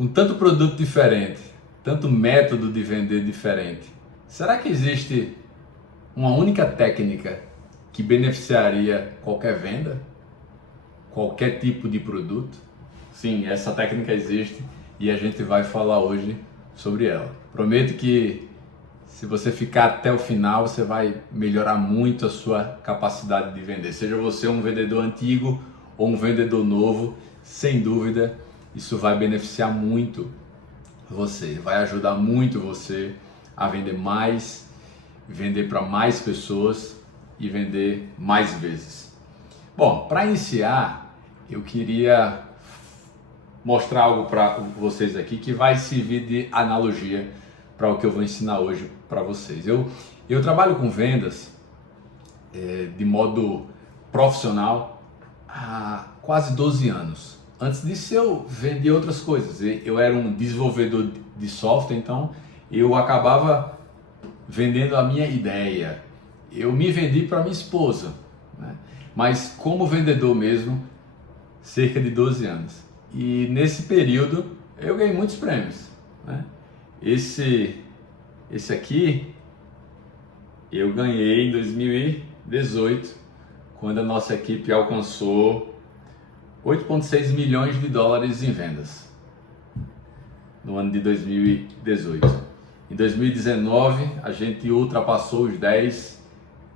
Com tanto produto diferente, tanto método de vender diferente, será que existe uma única técnica que beneficiaria qualquer venda? Qualquer tipo de produto? Sim, essa técnica existe e a gente vai falar hoje sobre ela. Prometo que se você ficar até o final, você vai melhorar muito a sua capacidade de vender. Seja você um vendedor antigo ou um vendedor novo, sem dúvida, isso vai beneficiar muito você, vai ajudar muito você a vender mais, vender para mais pessoas e vender mais vezes. Bom, para iniciar, eu queria mostrar algo para vocês aqui que vai servir de analogia para o que eu vou ensinar hoje para vocês. Eu trabalho com vendas de modo profissional há quase 12 anos. Antes disso eu vendia outras coisas. Eu era um desenvolvedor de software, então eu acabava vendendo a minha ideia. Eu me vendi para minha esposa, né? Mas como vendedor mesmo, cerca de 12 anos. E nesse período eu ganhei muitos prêmios, né? Esse aqui eu ganhei em 2018, quando a nossa equipe alcançou 8,6 milhões de dólares em vendas no ano de 2018. Em 2019 a gente ultrapassou os 10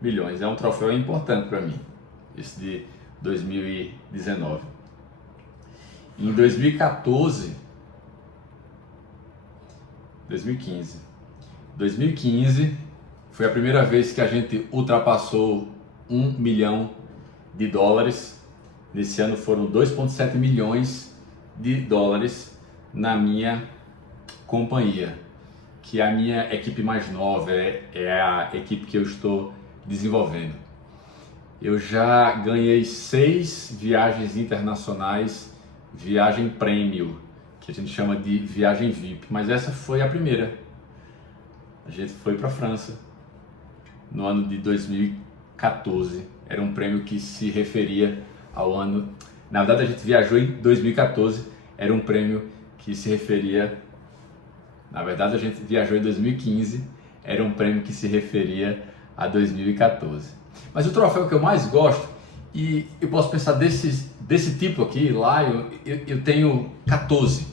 milhões. É um troféu importante para mim, esse de 2019. Em 2015 foi a primeira vez que a gente ultrapassou 1 milhão de dólares. Nesse ano foram 2,7 milhões de dólares na minha companhia, que é a minha equipe mais nova, é a equipe que eu estou desenvolvendo. Eu já ganhei 6 viagens internacionais, viagem prêmio, que a gente chama de viagem VIP, mas essa foi a primeira. A gente foi para a França no ano de 2014, era um prêmio que se referia ao ano, na verdade a gente viajou em 2014, era um prêmio que se referia, na verdade a gente viajou em 2015, era um prêmio que se referia a 2014. Mas o troféu que eu mais gosto, e eu posso pensar desse tipo aqui, lá eu tenho 14.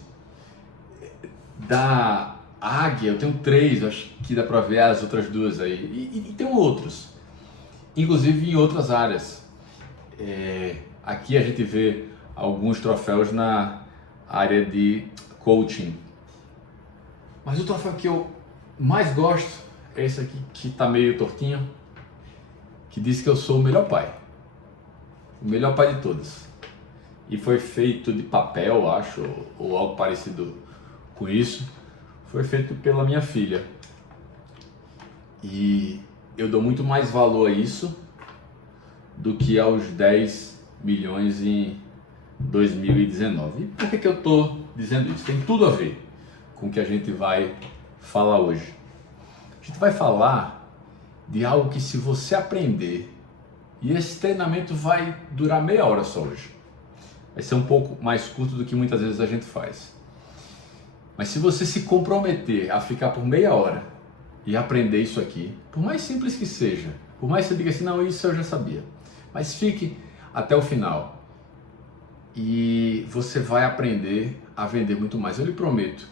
Da Águia eu tenho 3, acho que dá para ver as outras 2 aí, e tem outros, inclusive em outras áreas. Aqui a gente vê alguns troféus na área de coaching. Mas o troféu que eu mais gosto é esse aqui, que está meio tortinho, que diz que eu sou o melhor pai. O melhor pai de todos. E foi feito de papel, acho, ou algo parecido com isso. Foi feito pela minha filha. E eu dou muito mais valor a isso do que aos 10 milhões em 2019. E por que eu estou dizendo isso? Tem tudo a ver com o que a gente vai falar hoje. A gente vai falar de algo que, se você aprender, e esse treinamento vai durar meia hora só hoje, vai ser um pouco mais curto do que muitas vezes a gente faz, mas se você se comprometer a ficar por meia hora e aprender isso aqui, por mais simples que seja, por mais que você diga assim, não, isso eu já sabia, mas fique até o final e você vai aprender a vender muito mais. Eu lhe prometo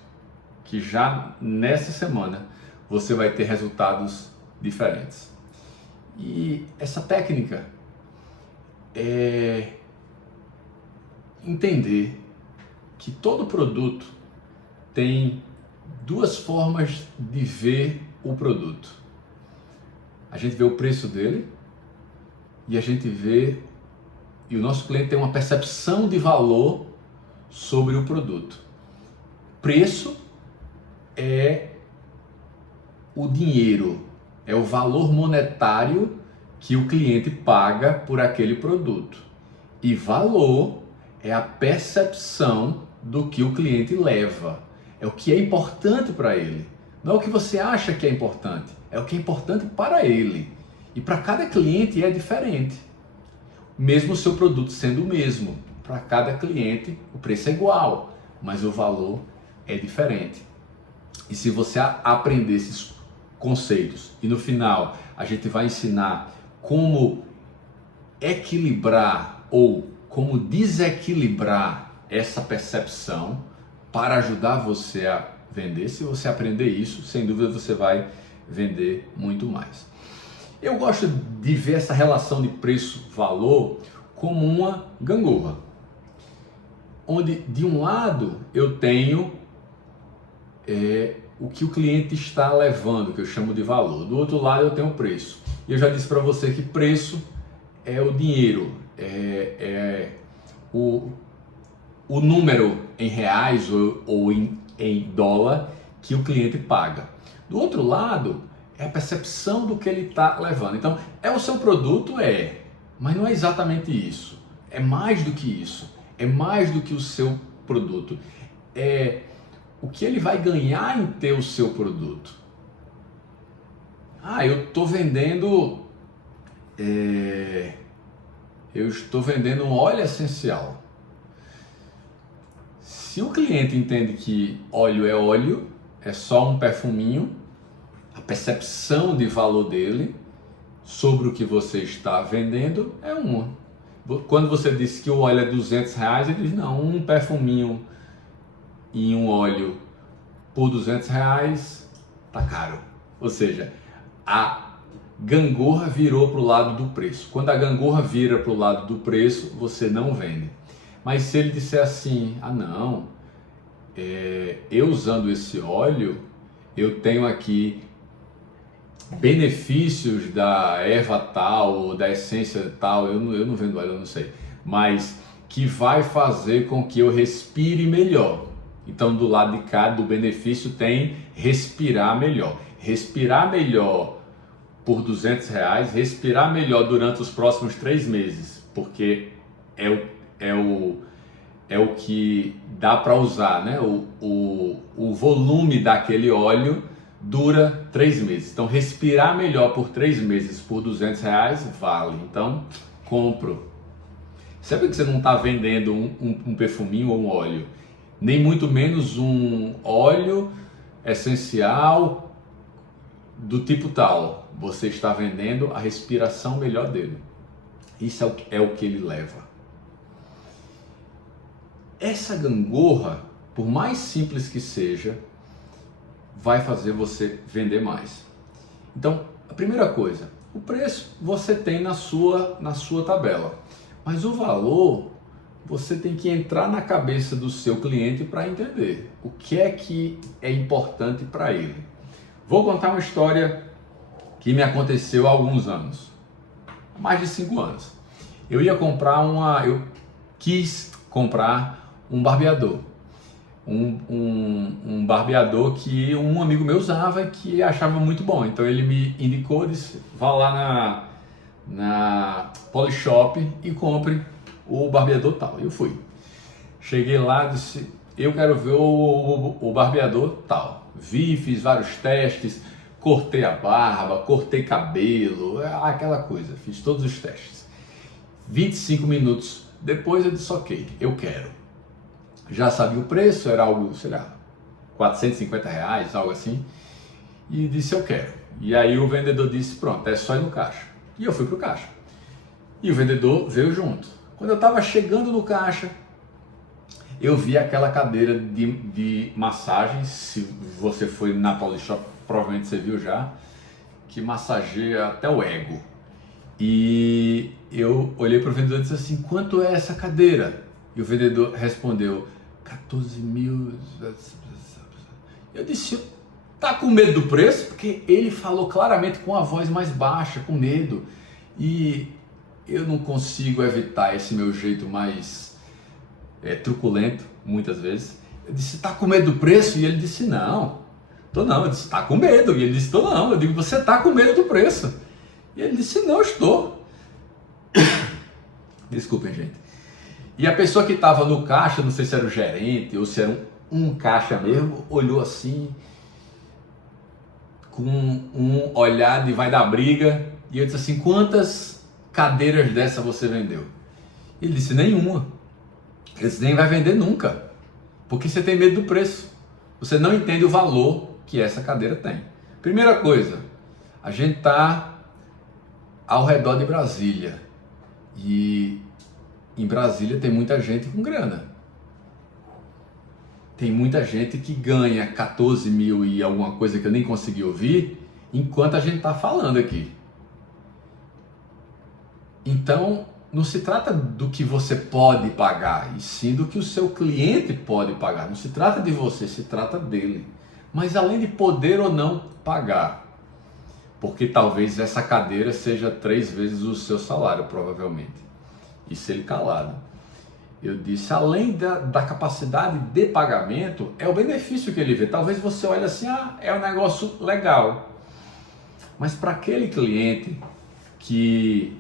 que já nessa semana você vai ter resultados diferentes. E essa técnica é entender que todo produto tem 2 formas de ver o produto. A gente vê o preço dele e a gente vê, e o nosso cliente tem uma percepção de valor sobre o produto. Preço é o dinheiro, é o valor monetário que o cliente paga por aquele produto. E valor é a percepção do que o cliente leva. É o que é importante para ele. Não é o que você acha que é importante, é o que é importante para ele. E para cada cliente é diferente. Mesmo o seu produto sendo o mesmo, para cada cliente o preço é igual, mas o valor é diferente. E se você aprender esses conceitos e no final a gente vai ensinar como equilibrar ou como desequilibrar essa percepção para ajudar você a vender, se você aprender isso, sem dúvida você vai vender muito mais. Eu gosto de ver essa relação de preço-valor como uma gangorra, onde de um lado eu tenho o que o cliente está levando, que eu chamo de valor, do outro lado eu tenho o preço. E eu já disse para você que preço é o dinheiro, o número em reais ou em dólar que o cliente paga. Do outro lado, é a percepção do que ele está levando. Então, é o seu produto? Mas não é exatamente isso. É mais do que isso. É mais do que o seu produto. É o que ele vai ganhar em ter o seu produto. Eu estou vendendo... eu estou vendendo um óleo essencial. Se o cliente entende que óleo, é só um perfuminho, a percepção de valor dele sobre o que você está vendendo é uma. Quando você disse que o óleo é R$200, ele diz, não, um perfuminho e um óleo por R$200 tá caro. Ou seja, a gangorra virou para o lado do preço. Quando a gangorra vira para o lado do preço, você não vende. Mas se ele disser assim, eu usando esse óleo, eu tenho aqui benefícios da erva tal, ou da essência tal, eu não vendo óleo, eu não sei, mas que vai fazer com que eu respire melhor. Então do lado de cá do benefício tem respirar melhor. Respirar melhor por R$200, respirar melhor durante os próximos 3 meses, porque é o que dá para usar, né? O volume daquele óleo dura 3 meses. Então, respirar melhor por 3 meses por R$200 vale. Então, compro. Sabe que você não está vendendo um perfuminho ou um óleo? Nem muito menos um óleo essencial do tipo tal. Você está vendendo a respiração melhor dele. Isso é o que ele leva. Essa gangorra, por mais simples que seja, vai fazer você vender mais. Então, a primeira coisa, o preço você tem na sua tabela, mas o valor você tem que entrar na cabeça do seu cliente para entender o que é importante para ele. Vou contar uma história que me aconteceu há alguns anos, há mais de 5 anos. Eu quis comprar um barbeador. Um barbeador que um amigo meu usava e que achava muito bom. Então ele me indicou, disse, vá lá na Polishop e compre o barbeador tal. Eu fui. Cheguei lá, disse, eu quero ver o barbeador tal. Vi, fiz vários testes, cortei a barba, cortei cabelo, aquela coisa. Fiz todos os testes. 25 minutos depois eu disse, ok, eu quero. Já sabia o preço, era algo, sei lá, R$450, algo assim, e disse eu quero. E aí o vendedor disse, pronto, é só ir no caixa. E eu fui pro caixa. E o vendedor veio junto. Quando eu estava chegando no caixa, eu vi aquela cadeira de massagem, se você foi na Polishop, provavelmente você viu já, que massageia até o ego. E eu olhei para o vendedor e disse assim, quanto é essa cadeira? E o vendedor respondeu, 14 mil. Eu disse, tá com medo do preço? Porque ele falou claramente com a voz mais baixa, com medo. E eu não consigo evitar esse meu jeito mais truculento, muitas vezes. Eu disse, tá com medo do preço? E ele disse, não, tô não. Eu disse, tá com medo. E ele disse, tô não. Eu digo, você tá com medo do preço? E ele disse, não, estou. Desculpem, gente. E a pessoa que estava no caixa, não sei se era o gerente ou se era um caixa mesmo, olhou assim, com um olhar de vai dar briga, e eu disse assim, quantas cadeiras dessa você vendeu? E ele disse, nenhuma. Ele disse, nem vai vender nunca, porque você tem medo do preço. Você não entende o valor que essa cadeira tem. Primeira coisa, a gente está ao redor de Brasília e em Brasília tem muita gente com grana. Tem muita gente que ganha 14 mil e alguma coisa que eu nem consegui ouvir enquanto a gente está falando aqui. Então, não se trata do que você pode pagar, e sim do que o seu cliente pode pagar. Não se trata de você, se trata dele. Mas além de poder ou não pagar, porque talvez essa cadeira seja 3 vezes o seu salário, provavelmente. Isso ele calado. Eu disse, além da capacidade de pagamento, é o benefício que ele vê. Talvez você olhe assim, é um negócio legal. Mas para aquele cliente que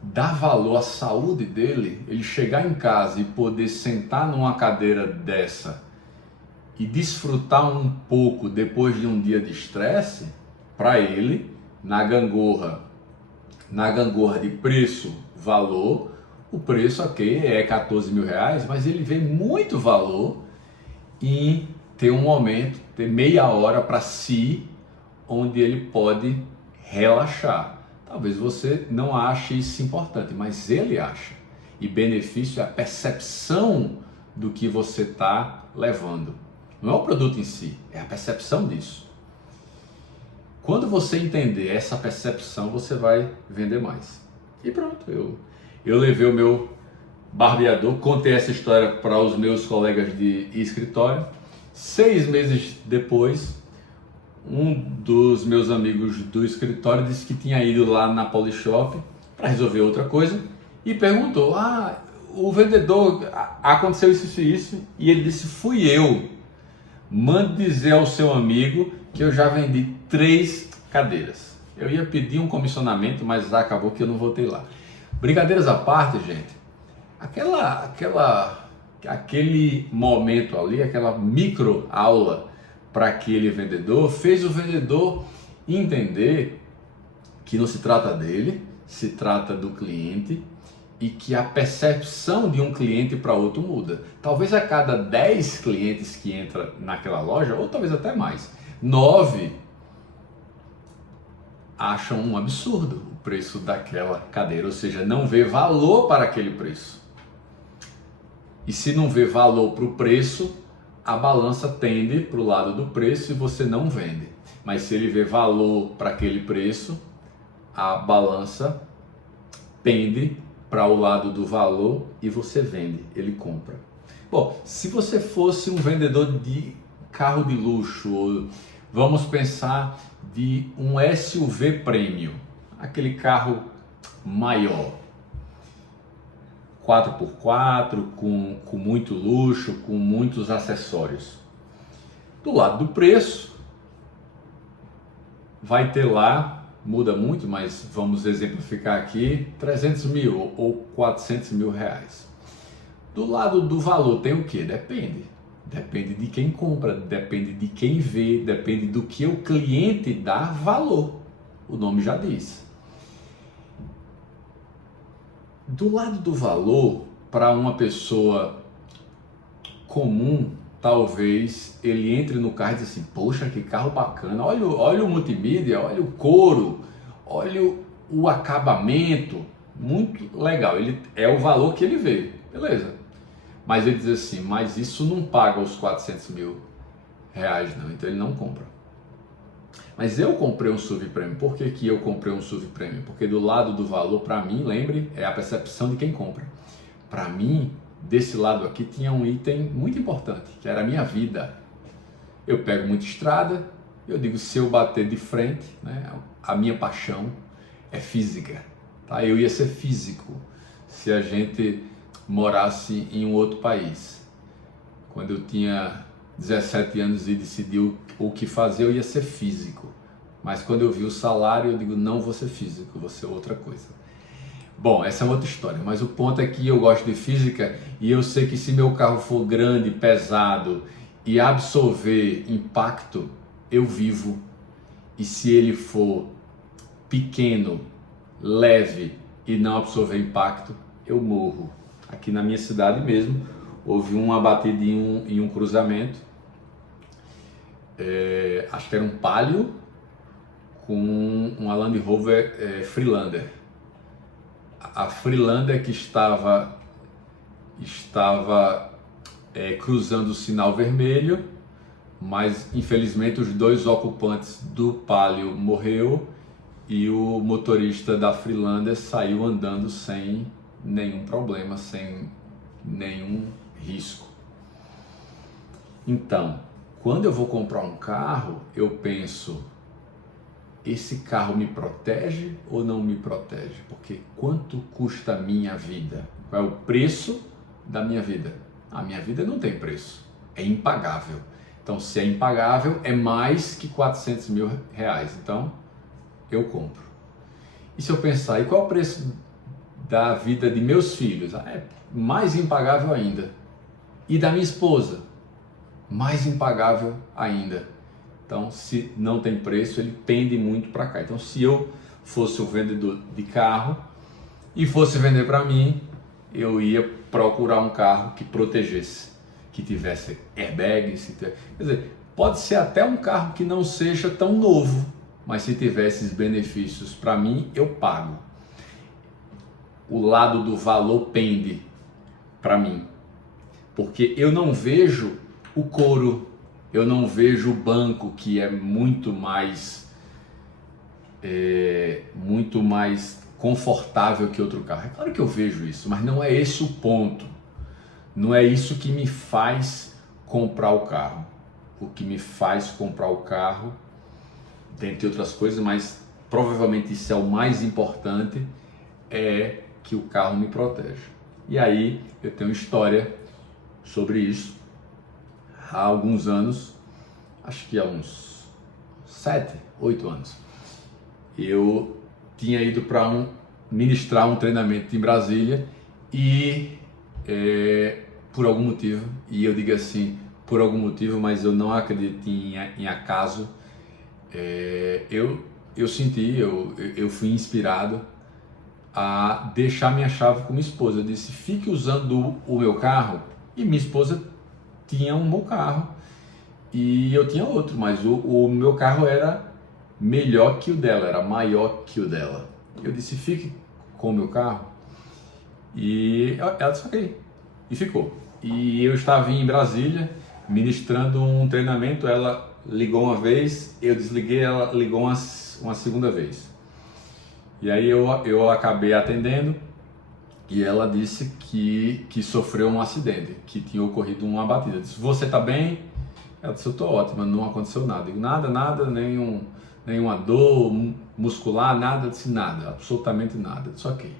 dá valor à saúde dele, ele chegar em casa e poder sentar numa cadeira dessa e desfrutar um pouco depois de um dia de estresse, para ele, na gangorra de preço, valor, o preço aqui é 14 mil reais, mas ele vê muito valor em ter um momento, ter meia hora para si, onde ele pode relaxar. Talvez você não ache isso importante, mas ele acha. E benefício é a percepção do que você está levando. Não é o produto em si, é a percepção disso. Quando você entender essa percepção, você vai vender mais. E pronto, eu levei o meu barbeador, contei essa história para os meus colegas de escritório. 6 meses depois, um dos meus amigos do escritório disse que tinha ido lá na Polishop para resolver outra coisa e perguntou, o vendedor, aconteceu isso e isso, e ele disse, fui eu. Mande dizer ao seu amigo que eu já vendi 3 cadeiras. Eu ia pedir um comissionamento, mas acabou que eu não voltei lá. Brincadeiras à parte, gente, aquele momento ali, aquela micro aula para aquele vendedor, fez o vendedor entender que não se trata dele, se trata do cliente, e que a percepção de um cliente para outro muda. Talvez a cada 10 clientes que entra naquela loja, ou talvez até mais, 9 acham um absurdo o preço daquela cadeira, ou seja, não vê valor para aquele preço. E se não vê valor para o preço, a balança tende para o lado do preço e você não vende. Mas se ele vê valor para aquele preço, a balança pende para o lado do valor e você vende, ele compra. Bom, se você fosse um vendedor de carro de luxo, ou vamos pensar de um SUV premium, aquele carro maior, 4x4, com muito luxo, com muitos acessórios. Do lado do preço, vai ter lá, muda muito, mas vamos exemplificar aqui, 300 mil ou 400 mil reais. Do lado do valor tem o que? Depende. Depende de quem compra, depende de quem vê, depende do que o cliente dá valor. O nome já diz. Do lado do valor, para uma pessoa comum, talvez ele entre no carro e diz assim, poxa, que carro bacana, olha o multimídia, olha o couro, olha o acabamento, muito legal, ele, é o valor que ele vê, beleza. Mas ele diz assim, mas isso não paga os 400 mil reais não, então ele não compra. Mas eu comprei um SUV Premium. Por que eu comprei um SUV Premium? Porque do lado do valor, para mim, lembre, é a percepção de quem compra. Para mim, desse lado aqui tinha um item muito importante, que era a minha vida. Eu pego muita estrada, eu digo, se eu bater de frente, né, a minha paixão é física. Tá? Eu ia ser físico se a gente morasse em um outro país. Quando eu tinha 17 anos e decidi o que fazer, eu ia ser físico. Mas quando eu vi o salário, eu digo, não vou ser físico, vou ser outra coisa. Bom, essa é outra história, mas o ponto é que eu gosto de física e eu sei que se meu carro for grande, pesado e absorver impacto, eu vivo. E se ele for pequeno, leve e não absorver impacto, eu morro. Aqui na minha cidade mesmo, houve uma batida em um cruzamento, acho que era um Palio com uma Land Rover Freelander. A Freelander que estava cruzando o sinal vermelho, mas infelizmente os dois ocupantes do Palio morreu e o motorista da Freelander saiu andando sem nenhum problema, sem nenhum risco. Então, quando eu vou comprar um carro, eu penso, esse carro me protege ou não me protege? Porque quanto custa a minha vida? Qual é o preço da minha vida? A minha vida não tem preço, é impagável. Então, se é impagável, é mais que 400 mil reais. Então, eu compro. E se eu pensar, e qual é o preço da vida de meus filhos? É mais impagável ainda. E da minha esposa? Mais impagável ainda. Então, se não tem preço, ele pende muito para cá. Então, se eu fosse o vendedor de carro e fosse vender para mim, eu ia procurar um carro que protegesse, que tivesse airbags, quer dizer, pode ser até um carro que não seja tão novo, mas se tivesse esses benefícios para mim, eu pago. O lado do valor pende para mim, porque eu não vejo o couro, eu não vejo o banco, que é muito mais confortável que outro carro. É claro que eu vejo isso, mas não é esse o ponto. Não é isso que me faz comprar o carro. O que me faz comprar o carro, dentre outras coisas, mas provavelmente isso é o mais importante, é que o carro me protege. E aí eu tenho história sobre isso. Há alguns anos, acho que há uns 7, 8 anos, eu tinha ido para ministrar um treinamento em Brasília e por algum motivo, e eu digo assim, por algum motivo, mas eu não acredito em acaso, eu senti, eu fui inspirado a deixar minha chave com minha esposa. Eu disse, fique usando o meu carro, e minha esposa tinha um meu carro e eu tinha outro, mas o meu carro era melhor que o dela, era maior que o dela. Eu disse, fique com o meu carro, e ela disse, ok, e ficou. E eu estava em Brasília ministrando um treinamento, ela ligou uma vez, eu desliguei, ela ligou uma segunda vez. E aí eu acabei atendendo e ela disse que sofreu um acidente, que tinha ocorrido uma batida. Eu disse, você está bem? Ela disse, eu estou ótima, não aconteceu nada. Eu digo, nada, nenhuma dor muscular, nada, disse nada, absolutamente nada. Eu disse, ok.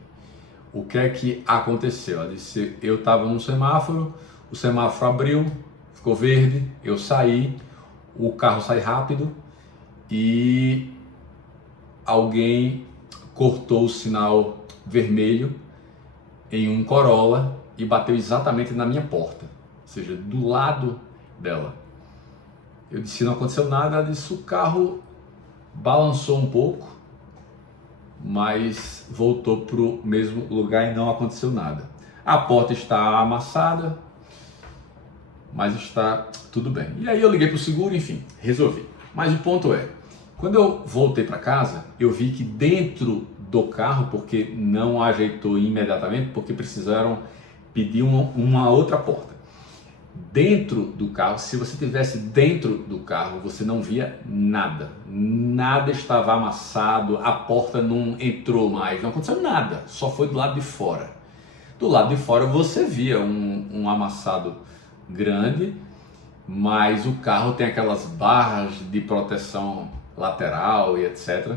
O que é que aconteceu? Ela disse, eu estava num semáforo, o semáforo abriu, ficou verde, eu saí, o carro sai rápido e alguém cortou o sinal vermelho em um Corolla e bateu exatamente na minha porta, ou seja, do lado dela. Eu disse, não aconteceu nada. Ela disse, o carro balançou um pouco, mas voltou para o mesmo lugar e não aconteceu nada. A porta está amassada, mas está tudo bem. E aí eu liguei para o seguro, enfim, resolvi. Mas o ponto é, quando eu voltei para casa, eu vi que dentro do carro, porque não ajeitou imediatamente, porque precisaram pedir uma outra porta. Dentro do carro, se você tivesse dentro do carro, você não via nada. Nada estava amassado, a porta não entrou mais, não aconteceu nada, só foi do lado de fora. Do lado de fora você via um amassado grande, mas o carro tem aquelas barras de proteção lateral e etc.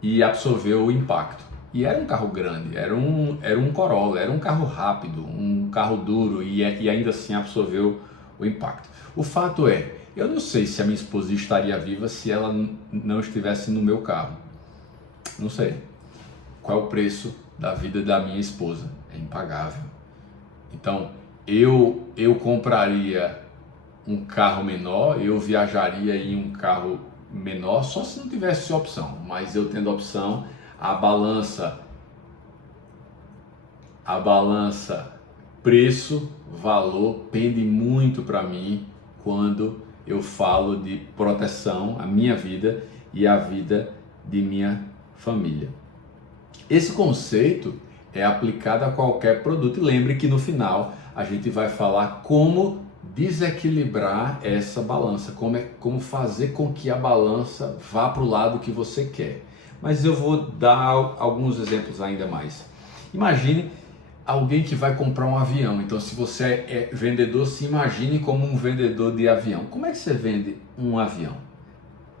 e absorveu o impacto. E era um carro grande, era um Corolla, era um carro rápido, um carro duro e ainda assim absorveu o impacto. O fato é, eu não sei se a minha esposa estaria viva se ela não estivesse no meu carro. Não sei. Qual é o preço da vida da minha esposa? É impagável. Então, eu compraria um carro menor, eu viajaria em um carro menor só se não tivesse opção, mas eu tendo opção, a balança preço valor pende muito para mim quando eu falo de proteção à minha vida e à vida de minha família. Esse conceito é aplicado a qualquer produto e lembre que no final a gente vai falar como desequilibrar essa balança, como fazer com que a balança vá para o lado que você quer. Mas eu vou dar alguns exemplos ainda mais. Imagine alguém que vai comprar um avião. Então, se você é vendedor, se imagine como um vendedor de avião. Como é que você vende um avião?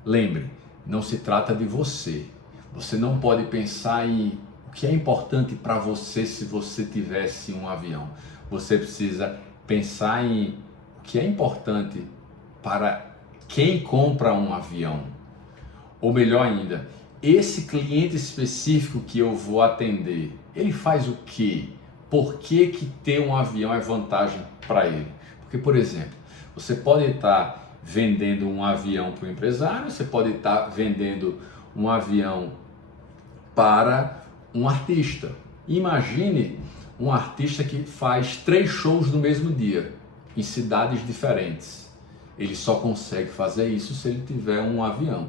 Lembre, não se trata de você. Você não pode pensar em o que é importante para você se você tivesse um avião. Você precisa pensar em o que é importante para quem compra um avião. Ou melhor ainda, esse cliente específico que eu vou atender, ele faz o quê? Por que ter um avião é vantagem para ele? Porque, por exemplo, você pode estar vendendo um avião para o empresário, você pode estar vendendo um avião para um artista. Imagine um artista que faz 3 shows no mesmo dia, em cidades diferentes. Ele só consegue fazer isso se ele tiver um avião.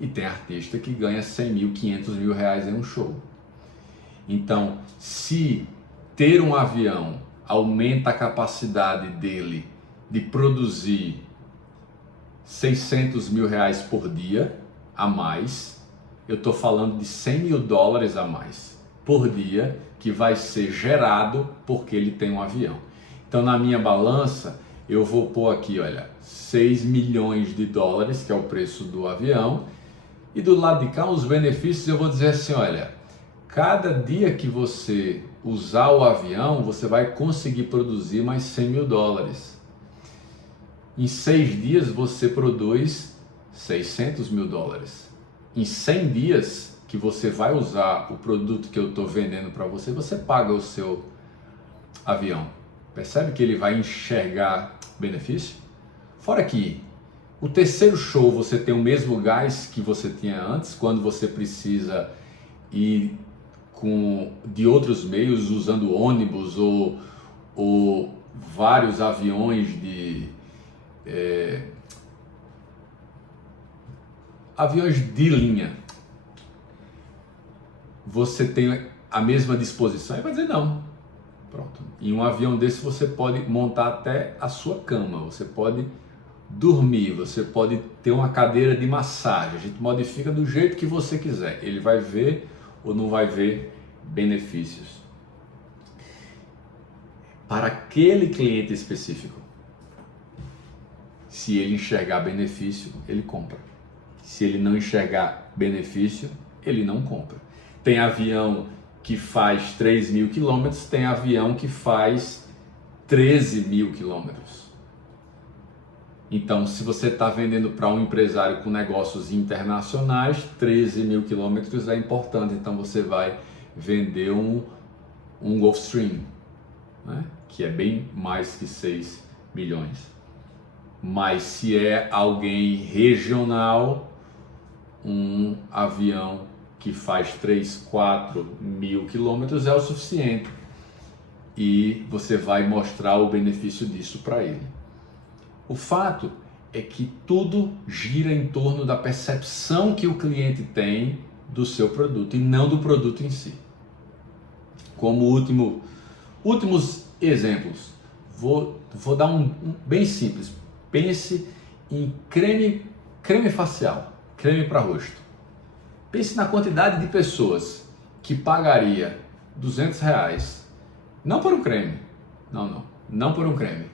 E tem artista que ganha 100 mil, 500 mil reais em um show. Então, se ter um avião aumenta a capacidade dele de produzir 600 mil reais por dia a mais, eu estou falando de 100 mil dólares a mais por dia que vai ser gerado porque ele tem um avião. Então, na minha balança, eu vou pôr aqui, olha, 6 milhões de dólares, que é o preço do avião, e do lado de cá, os benefícios, eu vou dizer assim, olha, cada dia que você usar o avião, você vai conseguir produzir mais 100 mil dólares. Em 6 dias, você produz 600 mil dólares. Em 100 dias que você vai usar o produto que eu estou vendendo para você, você paga o seu avião. Percebe que ele vai enxergar benefício? Fora que o terceiro show você tem o mesmo gás que você tinha antes, quando você precisa ir de outros meios, usando ônibus ou vários aviões aviões de linha. Você tem a mesma disposição? Ele vai dizer não. Pronto. Em um avião desse você pode montar até a sua cama, você pode dormir, você pode ter uma cadeira de massagem, a gente modifica do jeito que você quiser. Ele vai ver ou não vai ver benefícios. Para aquele cliente específico, se ele enxergar benefício, ele compra. Se ele não enxergar benefício, ele não compra. Tem avião que faz 3 mil quilômetros, tem avião que faz 13 mil quilômetros. Então, se você está vendendo para um empresário com negócios internacionais, 13 mil quilômetros é importante. Então, você vai vender um Gulfstream, né? Que é bem mais que 6 milhões. Mas se é alguém regional, um avião que faz 3, 4 mil quilômetros é o suficiente. E você vai mostrar o benefício disso para ele. O fato é que tudo gira em torno da percepção que o cliente tem do seu produto e não do produto em si. Como últimos exemplos, vou dar um bem simples. Pense em creme facial, creme para rosto. Pense na quantidade de pessoas que pagaria R$200, não por um creme, não por um creme,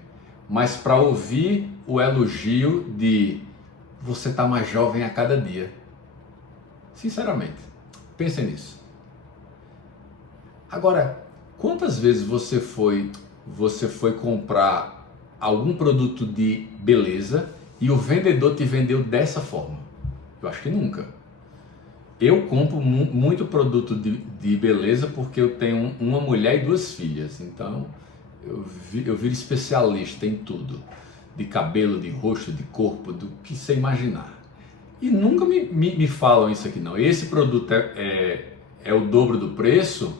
mas para ouvir o elogio de você tá mais jovem a cada dia. Sinceramente, pense nisso. Agora, quantas vezes você foi comprar algum produto de beleza e o vendedor te vendeu dessa forma? Eu acho que nunca. Eu compro muito produto de beleza porque eu tenho uma mulher e 2 filhas, então eu viro especialista em tudo, de cabelo, de rosto, de corpo, do que você imaginar. E nunca me falam isso aqui não. Esse produto é o dobro do preço,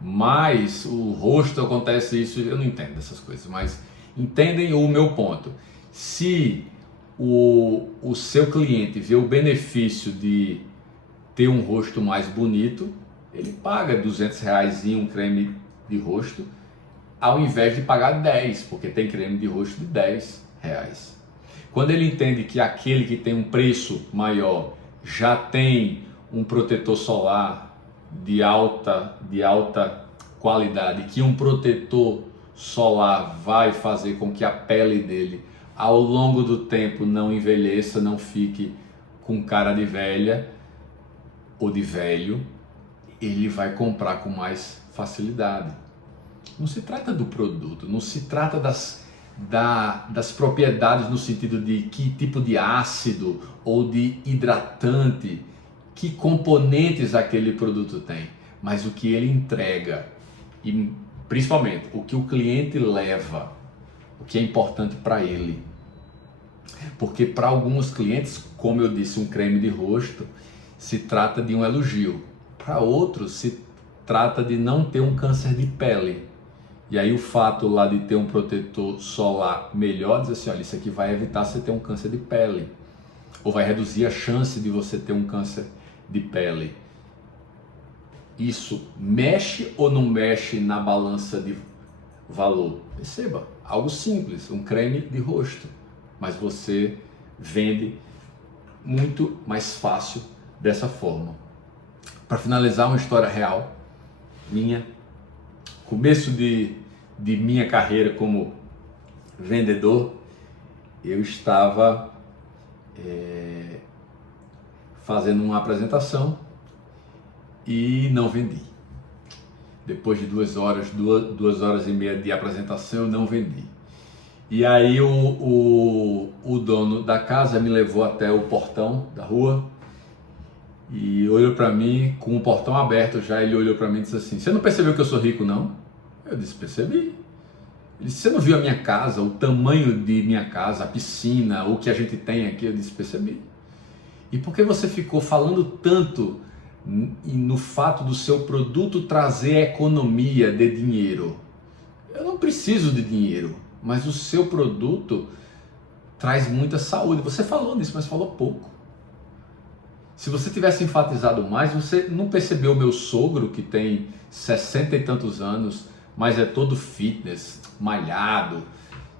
mas o rosto acontece isso, eu não entendo essas coisas, mas entendem o meu ponto. Se o seu cliente vê o benefício de ter um rosto mais bonito, ele paga R$ 200 em um creme de rosto, ao invés de pagar 10, porque tem creme de rosto de R$ 10. Quando ele entende que aquele que tem um preço maior já tem um protetor solar de alta qualidade, que um protetor solar vai fazer com que a pele dele ao longo do tempo não envelheça, não fique com cara de velha ou de velho, ele vai comprar com mais facilidade. Não se trata do produto, não se trata das propriedades no sentido de que tipo de ácido ou de hidratante, que componentes aquele produto tem, mas o que ele entrega e principalmente o que o cliente leva, o que é importante para ele. Porque para alguns clientes, como eu disse, um creme de rosto se trata de um elogio, para outros se trata de não ter um câncer de pele. E aí o fato lá de ter um protetor solar melhor, diz assim, olha, isso aqui vai evitar você ter um câncer de pele, ou vai reduzir a chance de você ter um câncer de pele. Isso mexe ou não mexe na balança de valor? Perceba, algo simples, um creme de rosto, mas você vende muito mais fácil dessa forma. Para finalizar, uma história real minha, começo de minha carreira como vendedor, eu estava fazendo uma apresentação e não vendi. Depois de 2 horas e meia de apresentação, eu não vendi. E aí o dono da casa me levou até o portão da rua e olhou para mim com o portão aberto já. Ele olhou para mim e disse assim: você não percebeu que eu sou rico, não? Eu disse: percebi. Ele disse: você não viu a minha casa, o tamanho de minha casa, a piscina, o que a gente tem aqui? Eu disse: percebi. E por que você ficou falando tanto no fato do seu produto trazer economia de dinheiro? Eu não preciso de dinheiro, mas o seu produto traz muita saúde. Você falou nisso, mas falou pouco. Se você tivesse enfatizado mais, você não percebeu o meu sogro, que tem 60 e tantos anos, mas é todo fitness, malhado.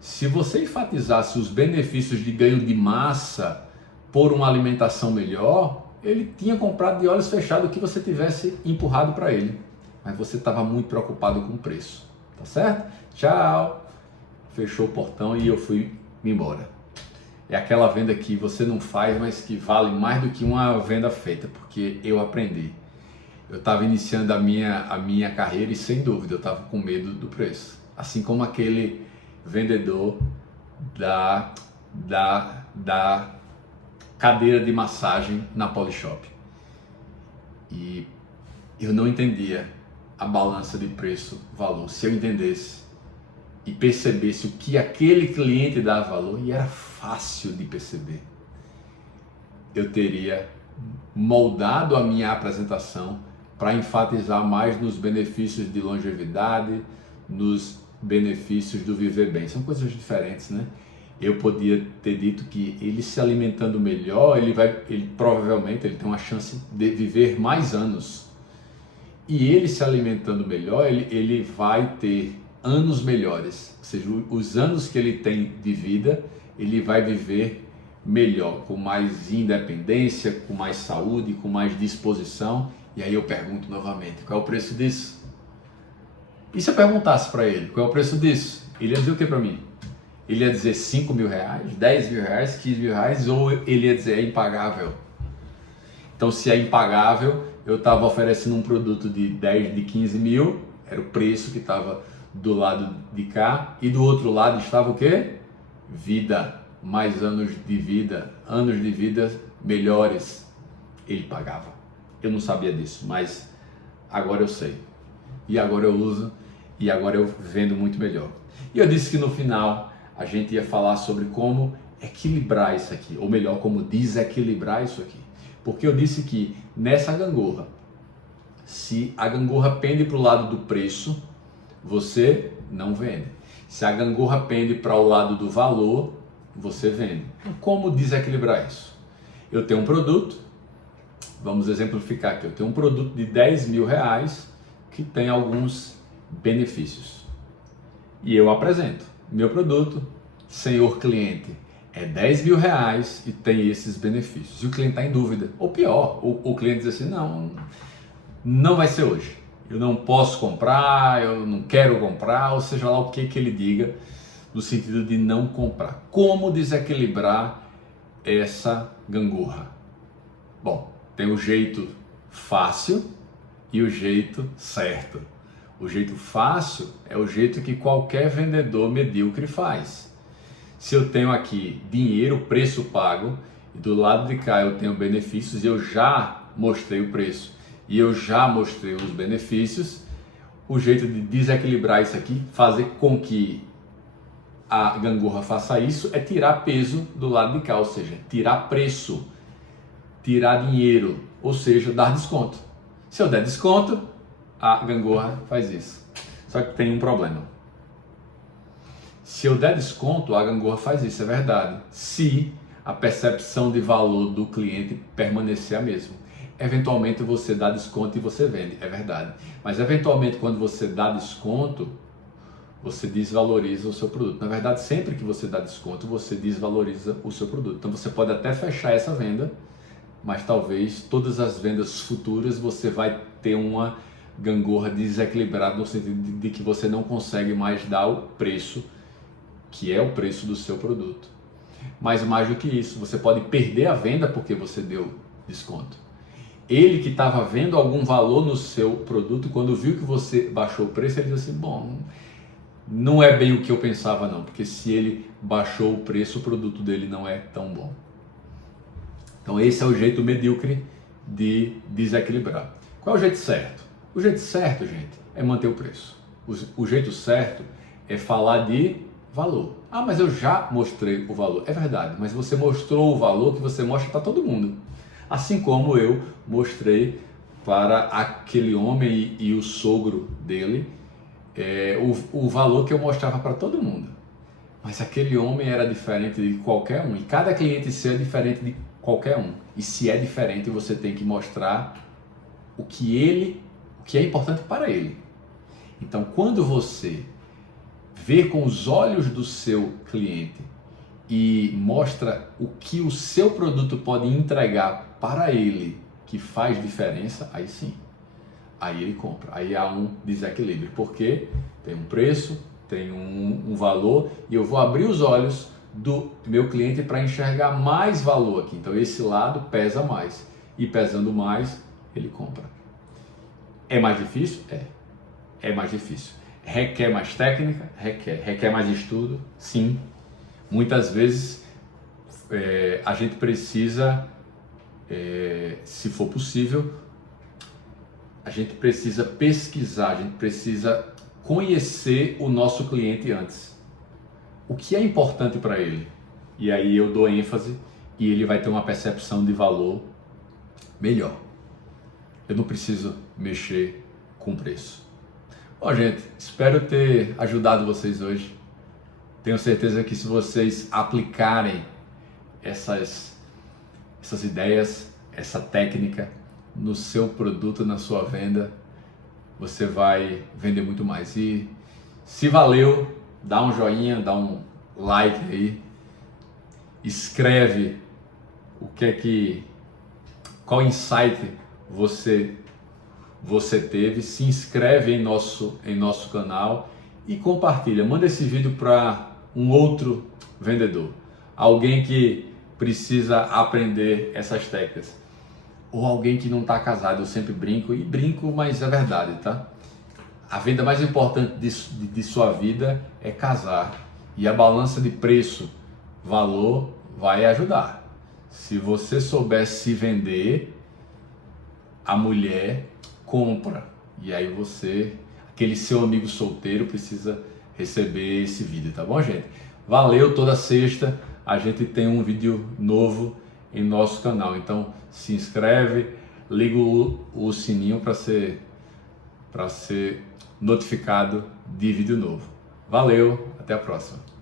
Se você enfatizasse os benefícios de ganho de massa por uma alimentação melhor, ele tinha comprado de olhos fechados o que você tivesse empurrado para ele. Mas você estava muito preocupado com o preço. Tá certo? Tchau! Fechou o portão e eu fui embora. É aquela venda que você não faz, mas que vale mais do que uma venda feita, porque eu aprendi. Eu estava iniciando a minha carreira e, sem dúvida, eu estava com medo do preço. Assim como aquele vendedor da cadeira de massagem na Polishop. E eu não entendia a balança de preço-valor. Se eu entendesse e percebesse o que aquele cliente dá valor, e era fácil de perceber, eu teria moldado a minha apresentação para enfatizar mais nos benefícios de longevidade, nos benefícios do viver bem. São coisas diferentes, né? Eu podia ter dito que ele se alimentando melhor, ele provavelmente tem uma chance de viver mais anos. E ele se alimentando melhor, ele vai ter anos melhores. Ou seja, os anos que ele tem de vida, ele vai viver melhor, com mais independência, com mais saúde, com mais disposição. E aí eu pergunto novamente, qual é o preço disso? E se eu perguntasse para ele, qual é o preço disso? Ele ia dizer o que para mim? Ele ia dizer R$5.000, R$10.000, R$15.000, ou ele ia dizer é impagável? Então, se é impagável, eu estava oferecendo um produto de 10, de 15 mil, era o preço que estava do lado de cá, e do outro lado estava o quê? Vida, mais anos de vida melhores. Ele pagava. Eu não sabia disso, mas agora eu sei. E agora eu uso, e agora eu vendo muito melhor. E eu disse que no final a gente ia falar sobre como equilibrar isso aqui, ou melhor, como desequilibrar isso aqui. Porque eu disse que nessa gangorra Se a gangorra pende para o lado do preço, você não vende. Se a gangorra pende para o lado do valor, você vende. Como desequilibrar isso? Eu tenho um produto, vamos exemplificar aqui, eu tenho um produto de 10 mil reais que tem alguns benefícios. E eu apresento, meu produto, senhor cliente, é 10 mil reais e tem esses benefícios. E o cliente está em dúvida. Ou pior, o cliente diz assim, não vai ser hoje. Eu não posso comprar, eu não quero comprar, ou seja lá o que ele diga, no sentido de não comprar. Como desequilibrar essa gangorra? Bom, tem o jeito fácil e o jeito certo. O jeito fácil é o jeito que qualquer vendedor medíocre faz. Se eu tenho aqui dinheiro, preço pago, e do lado de cá eu tenho benefícios, e eu já mostrei o preço e eu já mostrei os benefícios, o jeito de desequilibrar isso aqui, fazer com que a gangorra faça isso, é tirar peso do lado de cá, ou seja, tirar preço, tirar dinheiro, ou seja, dar desconto. Se eu der desconto, a gangorra faz isso. Só que tem um problema. Se eu der desconto, a gangorra faz isso, é verdade. Se a percepção de valor do cliente permanecer a mesma. Eventualmente você dá desconto e você vende, é verdade. Mas eventualmente quando você dá desconto, você desvaloriza o seu produto. Na verdade, sempre que você dá desconto, você desvaloriza o seu produto. Então você pode até fechar essa venda, mas talvez todas as vendas futuras você vai ter uma gangorra desequilibrada no sentido de que você não consegue mais dar o preço, que é o preço do seu produto. Mas mais do que isso, você pode perder a venda porque você deu desconto. Ele que estava vendo algum valor no seu produto, quando viu que você baixou o preço, ele disse assim, bom, não é bem o que eu pensava não, porque se ele baixou o preço, o produto dele não é tão bom. Então esse é o jeito medíocre de desequilibrar. Qual é o jeito certo? O jeito certo, gente, é manter o preço. O jeito certo é falar de valor. Ah, mas eu já mostrei o valor. É verdade, mas você mostrou o valor que você mostra para todo mundo. Assim como eu mostrei para aquele homem e o sogro dele o valor que eu mostrava para todo mundo. Mas aquele homem era diferente de qualquer um. E cada cliente seu é diferente de qualquer um. E se é diferente, você tem que mostrar o que é importante para ele. Então, quando você vê com os olhos do seu cliente e mostra o que o seu produto pode entregar para ele, que faz diferença, aí sim, aí ele compra. Aí há um desequilíbrio, porque tem um preço, tem um valor, e eu vou abrir os olhos do meu cliente para enxergar mais valor aqui. Então esse lado pesa mais, e pesando mais, ele compra. É mais difícil? É mais difícil. Requer mais técnica? Requer mais estudo? Sim. Muitas vezes a gente precisa, se for possível, a gente precisa pesquisar, a gente precisa conhecer o nosso cliente antes. O que é importante para ele? E aí eu dou ênfase e ele vai ter uma percepção de valor melhor. Eu não preciso mexer com preço. Bom, gente, espero ter ajudado vocês hoje. Tenho certeza que se vocês aplicarem essas ideias, essa técnica no seu produto, na sua venda, você vai vender muito mais. E se valeu, dá um joinha, dá um like aí, escreve qual insight você teve, se inscreve em nosso canal e compartilha. Manda esse vídeo para um outro vendedor, alguém que precisa aprender essas técnicas, ou alguém que não está casado. Eu sempre brinco, mas é verdade, tá? A venda mais importante de sua vida é casar, e a balança de preço-valor vai ajudar. Se você souber se vender, a mulher compra, e aí aquele seu amigo solteiro precisa receber esse vídeo, tá bom, gente? Valeu, toda sexta a gente tem um vídeo novo em nosso canal, então se inscreve, liga o sininho para ser notificado de vídeo novo. Valeu, até a próxima.